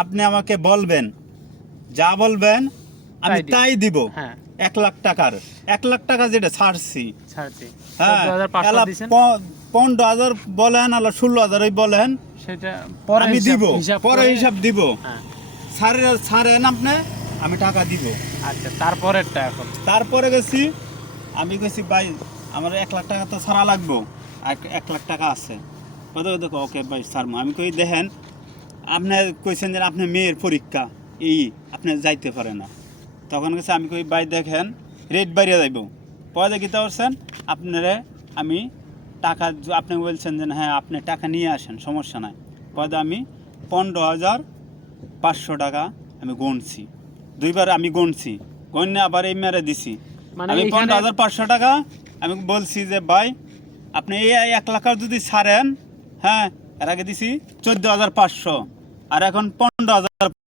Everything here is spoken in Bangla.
আপনি আমাকে বলবেন, যা বলবেন আমি তাই দিব। 1 লাখ টাকার 1 লাখ টাকা যেটা ছাড়ছি, হ্যাঁ 15,000 বলেন আর 16,000 বলেন, সেটা আমি দিব, পরে হিসাব দিব। ছাড়েন আপনি, আমি টাকা দিব। আচ্ছা, তারপরেরটা এখন তারপরে গেছি, আমি গেছি ভাই আমার 1 লাখ টাকা তো ছাড়া লাগবো, 1 লাখ টাকা আছে। দেখো ওকে ভাই ছাড়বো। আমি কই দেখেন, আপনি কইছেন যে আপনি মেয়ের পরীক্ষা, আপনি যাইতে পারে না। তখন গেছে আমি কই ভাই দেখেন রেট বাড়িয়ে যাইব। পরে দেখি তা করছেন আপনারে আমি টাকা, আপনি বলছেন যে হ্যাঁ আপনি টাকা নিয়ে আসেন, সমস্যা নাই। পরে আমি 15,500 টাকা আমি গণছি, 2বার আমি গণছি, গণে আবার এই মেরে দিছি। আমি 15,500 টাকা আমি বলছি যে ভাই আপনি এই 1 লাখ যদি ছাড়েন, হ্যাঁ এর আগে দিছি 14,500, আর এখন 15,000